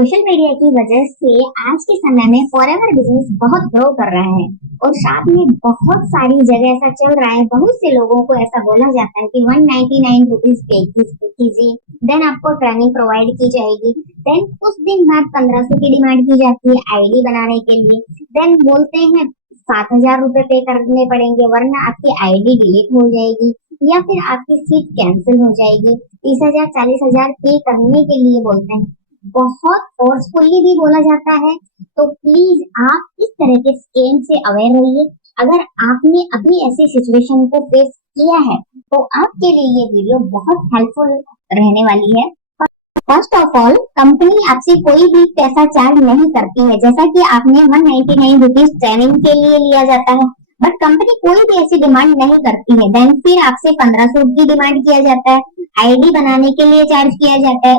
Social media की वजह से आज के समय में फॉरएवर बिजनेस बहुत ग्रो कर रहा है और साथ में बहुत सारी जगह ऐसा चल रहा है। बहुत से लोगों को ऐसा बोला जाता है कि 199 रुपीज पे कीजिए, देन आपको ट्रेनिंग प्रोवाइड की जाएगी, देन कुछ दिन बाद 1500 की डिमांड की जाती है आईडी बनाने के लिए, देन बोलते हैं 7000 रुपए पे करने पड़ेंगे वरना आपकी आईडी डिलीट हो जाएगी या फिर आपकी सीट कैंसिल हो जाएगी। 30,000 40,000 पे करने के लिए बोलते हैं, बहुत फोर्सफुली भी बोला जाता है। तो प्लीज आप इस तरह के स्कैम से अवेयर रहिए। अगर आपने अभी ऐसी सिचुएशन को फेस किया है तो आपके लिए ये वीडियो बहुत हेल्पफुल रहने वाली है। फर्स्ट ऑफ ऑल, कंपनी आपसे कोई भी पैसा चार्ज नहीं करती है। जैसा कि आपने 199 रुपीज ट्रेनिंग के लिए लिया जाता है, बट कंपनी कोई भी ऐसी डिमांड नहीं करती है। देन फिर आपसे 1500 की डिमांड किया जाता है, आईडी बनाने के लिए चार्ज किया जाता है,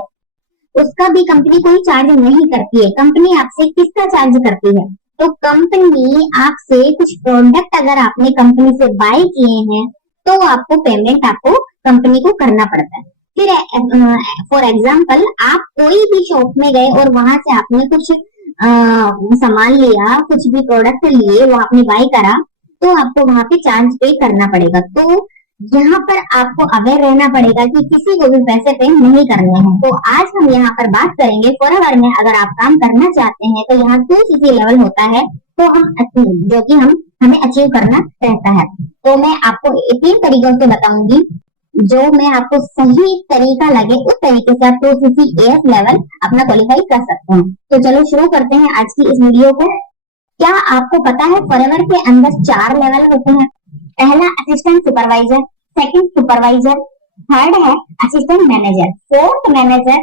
उसका भी कंपनी कोई चार्ज नहीं करती है। कंपनी आपसे किसका चार्ज करती है? तो कंपनी आपसे कुछ प्रोडक्ट अगर आपने कंपनी से बाय किए हैं तो आपको पेमेंट आपको कंपनी को करना पड़ता है। फिर फॉर एग्जाम्पल, आप कोई भी शॉप में गए और वहां से आपने कुछ सामान लिया, कुछ भी प्रोडक्ट लिए, वो आपने बाय करा, तो आपको वहां पे चार्ज पे करना पड़ेगा। तो यहाँ पर आपको अवेयर रहना पड़ेगा कि किसी को भी पैसे पे नहीं करने हैं। तो आज हम यहाँ पर बात करेंगे फॉरएवर में अगर आप काम करना चाहते हैं तो यहाँ 2CC लेवल होता है, तो हम जो कि हमें अचीव करना रहता है। तो मैं आपको 3 तरीकों से बताऊंगी, जो मैं आपको सही तरीका लगे उस तरीके से आप 2CC AS लेवल अपना क्वालिफाई कर सकते हैं। तो चलो शुरू करते हैं आज की इस वीडियो को। क्या आपको पता है फॉरएवर के अंदर 4 लेवल होते हैं? पहला assistant supervisor, second supervisor, third है असिस्टेंट मैनेजर, फोर्थ मैनेजर।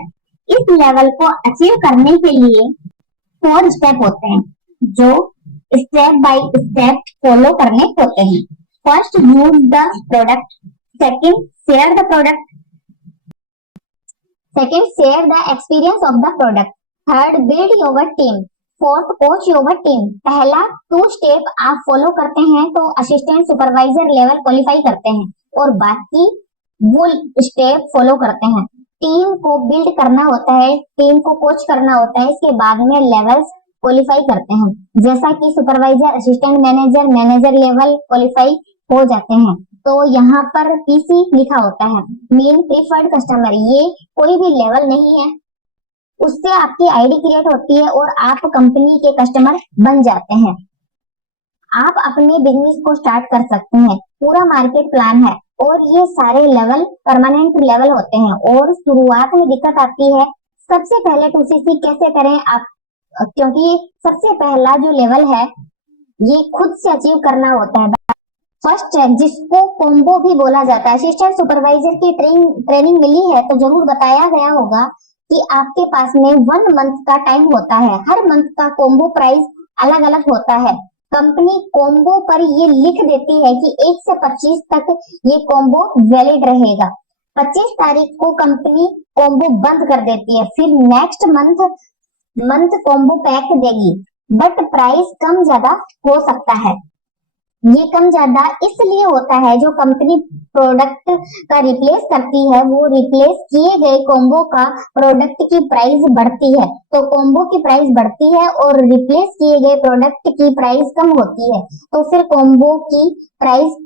इस लेवल को अचीव करने के लिए 4 स्टेप होते हैं जो स्टेप बाय स्टेप फॉलो करने होते हैं। First, use the product, second, share the product, second, share the experience of the product, third, build your team, fourth, coach your team. पहला 2 स्टेप आप फॉलो करते हैं तो असिस्टेंट सुपरवाइजर लेवल क्वालिफाई करते हैं और बाकी वो स्टेप फॉलो करते हैं। टीम को बिल्ड करना होता है, टीम को कोच करना होता है, इसके बाद में लेवल्स क्वालिफाई करते हैं। जैसा कि supervisor, assistant manager, manager level qualify हो जाते हैं। तो यहाँ पर PC लिखा होता है, मीन प्रीफर्ड कस्टमर, ये कोई भी लेवल नहीं है। उससे आपकी आईडी क्रिएट होती है और आप कंपनी के कस्टमर बन जाते हैं। आप अपने बिजनेस को स्टार्ट कर सकते हैं, पूरा मार्केट प्लान है और ये सारे लेवल परमानेंट लेवल होते हैं। और शुरुआत में दिक्कत आती है, सबसे पहले 2CC कैसे करें आप, क्योंकि सबसे पहला जो लेवल है ये खुद से अचीव करना होता है। फर्स्ट है जिसको कॉम्बो भी बोला जाता है। असिस्टेंट सुपरवाइजर की ट्रेनिंग मिली है तो जरूर बताया गया होगा कि आपके पास में 1 मंथ का टाइम होता है। हर मंथ का कॉम्बो प्राइस अलग अलग होता है। कंपनी कॉम्बो पर ये लिख देती है कि 1 से 25 तक ये कॉम्बो वैलिड रहेगा। 25 तारीख को कंपनी कॉम्बो बंद कर देती है, फिर नेक्स्ट मंथ कॉम्बो पैक देगी, बट प्राइस कम ज्यादा हो सकता है। ये कम ज्यादा इसलिए होता है जो कंपनी प्रोडक्ट का रिप्लेस करती है, वो रिप्लेस किए गए कॉम्बो का प्रोडक्ट की प्राइस बढ़ती है। तो कॉम्बो की प्राइस बढ़ती है और रिप्लेस किए गए प्रोडक्ट की प्राइस कम होती है, तो फिर कॉम्बो की प्राइस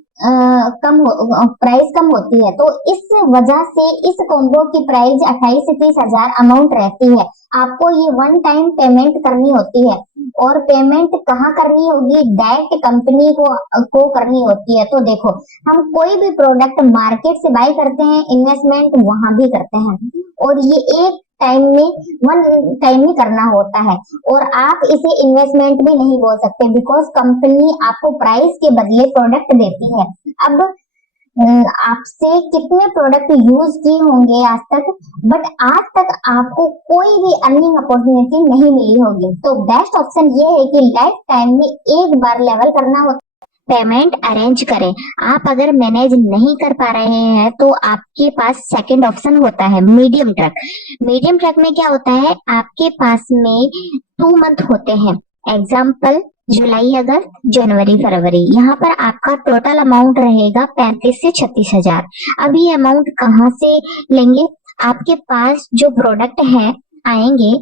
कम होती है। तो इस वजह से इस कॉम्बो की प्राइस 28 से 30,000 अमाउंट रहती है। आपको ये 1 टाइम पेमेंट करनी होती है और पेमेंट कहाँ करनी होगी? डायरेक्ट कंपनी को करनी होती है। तो देखो, हम कोई भी प्रोडक्ट मार्केट से बाय करते हैं, इन्वेस्टमेंट वहां भी करते हैं और ये एक वन टाइम में करना होता है और आप इसे इन्वेस्टमेंट भी नहीं बोल सकते, बिकॉज कंपनी आपको प्राइस के बदले प्रोडक्ट देती है। अब आपसे कितने प्रोडक्ट यूज किए होंगे आज तक, बट आज तक आपको कोई भी अर्निंग अपॉर्चुनिटी नहीं मिली होगी। तो बेस्ट ऑप्शन ये है कि लाइफ टाइम में एक बार लेवल करना होता, पेमेंट अरेंज करें। आप अगर मैनेज नहीं कर पा रहे हैं तो आपके पास सेकंड ऑप्शन होता है मीडियम ट्रक। मीडियम ट्रक में क्या होता है, आपके पास में 2 मंथ होते हैं, एग्जाम्पल जुलाई, अगस्त, जनवरी, फरवरी। यहाँ पर आपका टोटल अमाउंट रहेगा 35 से 36,000। अब ये अमाउंट कहाँ से लेंगे? आपके पास जो प्रोडक्ट है आएंगे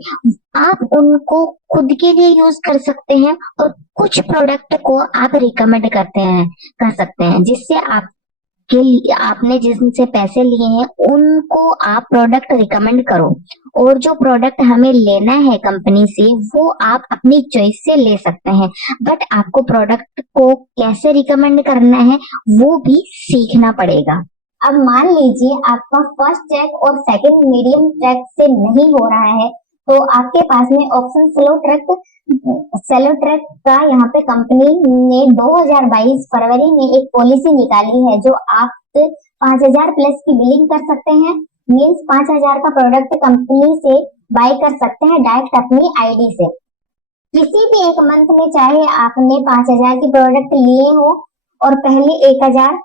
आप उनको खुद के लिए यूज कर सकते हैं और कुछ प्रोडक्ट को आप रिकमेंड कर सकते हैं, जिससे आपके लिए आपने जिनसे पैसे लिए हैं उनको आप प्रोडक्ट रिकमेंड करो। और जो प्रोडक्ट हमें लेना है कंपनी से वो आप अपनी चॉइस से ले सकते हैं, बट आपको प्रोडक्ट को कैसे रिकमेंड करना है वो भी सीखना पड़ेगा। अब मान लीजिए आपका फर्स्ट ट्रैक और सेकंड मीडियम ट्रैक से नहीं हो रहा है, तो आपके पास में ऑप्शन सेलो ट्रैक का यहाँ पे कंपनी ने 2022 फरवरी में एक पॉलिसी निकाली है जो आप 5,000 प्लस की बिलिंग कर सकते हैं। मीन्स 5,000 का प्रोडक्ट कंपनी से बाय कर सकते हैं डायरेक्ट अपनी आईडी से। किसी भी एक मंथ में चाहे आपने 5,000 की प्रोडक्ट लिए हो और पहले 1,000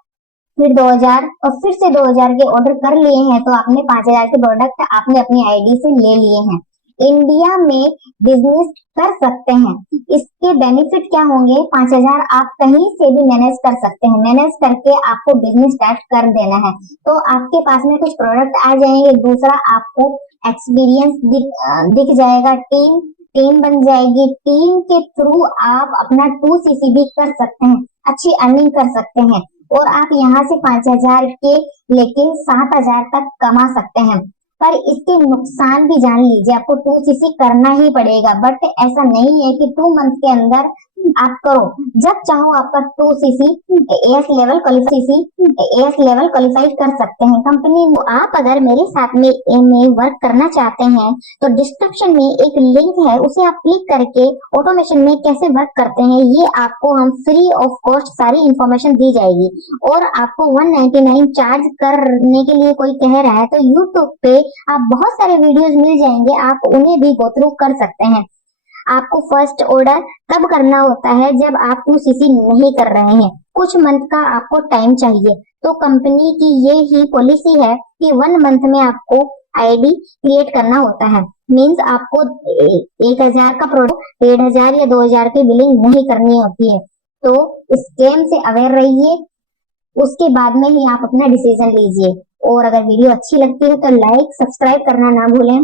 फिर 2,000 और फिर से 2,000 के ऑर्डर कर लिए हैं, तो आपने 5,000 के प्रोडक्ट आपने अपनी आईडी से ले लिए हैं। इंडिया में बिजनेस कर सकते हैं। इसके बेनिफिट क्या होंगे? 5,000 आप कहीं से भी मैनेज कर सकते हैं। मैनेज करके आपको बिजनेस स्टार्ट कर देना है, तो आपके पास में कुछ प्रोडक्ट आ जाएंगे। दूसरा, आपको एक्सपीरियंस दिख जाएगा। टीम बन जाएगी। टीम के थ्रू आप अपना 2cc भी कर सकते हैं, अच्छी अर्निंग कर सकते हैं और आप यहाँ से 5,000 के लेके 7,000 तक कमा सकते हैं। पर इसके नुकसान भी जान लीजिए, आपको 2cc करना ही पड़ेगा, बट ऐसा नहीं है कि 2 मंथ के अंदर आप करो। जब चाहो आपका 2cc एएस लेवल क्वालिफाई कर सकते हैं कंपनी। आप अगर मेरे साथ में वर्क करना चाहते हैं तो डिस्क्रिप्शन में एक लिंक है, उसे आप क्लिक करके ऑटोमेशन में कैसे वर्क करते हैं ये आपको हम फ्री ऑफ कॉस्ट सारी इंफॉर्मेशन दी जाएगी। और आपको 199 चार्ज करने के लिए कोई कह रहा है तो यूट्यूब पे आप बहुत सारे वीडियोस मिल जाएंगे, आप उन्हें भी गो थ्रू कर सकते हैं। आपको फर्स्ट ऑर्डर तब करना होता है जब आप 2cc नहीं कर रहे हैं। कुछ मंथ का आपको टाइम चाहिए, तो कंपनी की ये ही पॉलिसी है कि 1 मंथ में आपको आईडी क्रिएट करना होता है। मींस आपको 1,000 का प्रोडक्ट 1,500 या 2,000 की बिलिंग नहीं करनी होती है। तो स्कैम से अवेयर रहिए, उसके बाद में ही आप अपना डिसीजन लीजिए। और अगर वीडियो अच्छी लगती है तो लाइक सब्सक्राइब करना ना भूलें।